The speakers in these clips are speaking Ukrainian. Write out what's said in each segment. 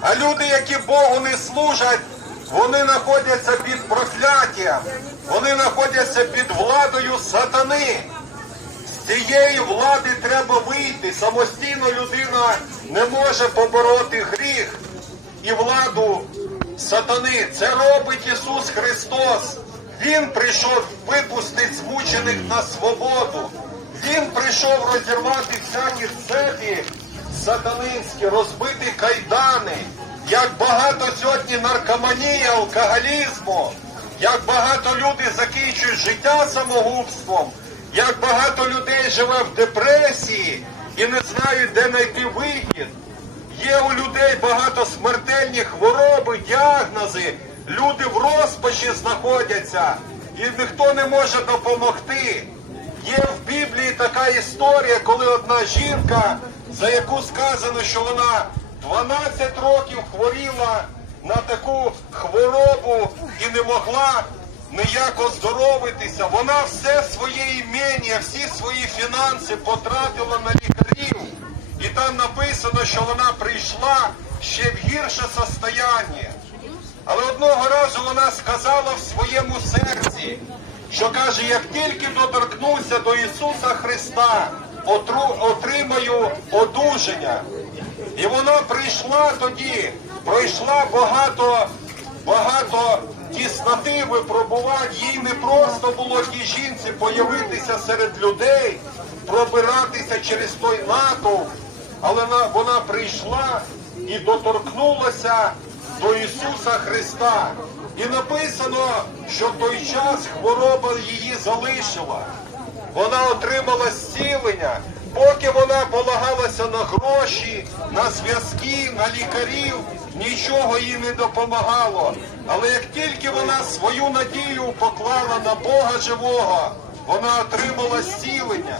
А люди, які Богу не служать, вони знаходяться під прокляттям, вони знаходяться під владою сатани. З цієї влади треба вийти. Самостійно людина не може побороти гріх і владу сатани. Це робить Ісус Христос. Він прийшов випустити змучених на свободу. Він прийшов розірвати всякі цепі сатанинські, розбити кайдани. Як багато сьогодні наркоманії, алкоголізму, як багато людей закінчують життя самогубством, як багато людей живе в депресії і не знають, де знайти вихід. Є у людей багато смертельні хвороби, діагнози. Люди в розпачі знаходяться, і ніхто не може допомогти. Є в Біблії така історія, коли одна жінка, за яку сказано, що вона 12 років хворіла на таку хворобу і не могла ніяк оздоровитися. Вона все своє імення, всі свої фінанси потратила на лікарів. І там написано, що вона прийшла ще в гірше состояння. Але одного разу вона сказала в своєму серці, що каже, як тільки доторкнуся до Ісуса Христа, отримаю одужання. І вона прийшла тоді, пройшла багато, багато тісноти випробувань. Їй не просто було тій жінці появитися серед людей, пробиратися через той натовп, але вона, прийшла і доторкнулася до Ісуса Христа. І написано, що в той час хвороба її залишила. Вона отримала зцілення, поки вона полагалася на гроші, на зв'язки, на лікарів, нічого їй не допомагало. Але як тільки вона свою надію поклала на Бога живого, вона отримала зцілення.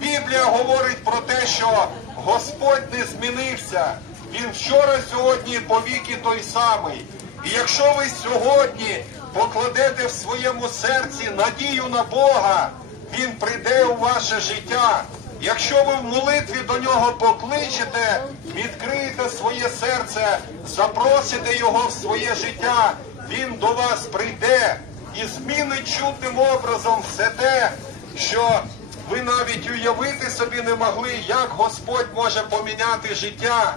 Біблія говорить про те, що Господь не змінився. Він вчора, сьогодні, повіки той самий. І якщо ви сьогодні покладете в своєму серці надію на Бога, Він прийде у ваше життя. Якщо ви в молитві до нього покличете, відкриєте своє серце, запросите його в своє життя, він до вас прийде і змінить чудним образом все те, що ви навіть уявити собі не могли, як Господь може поміняти життя.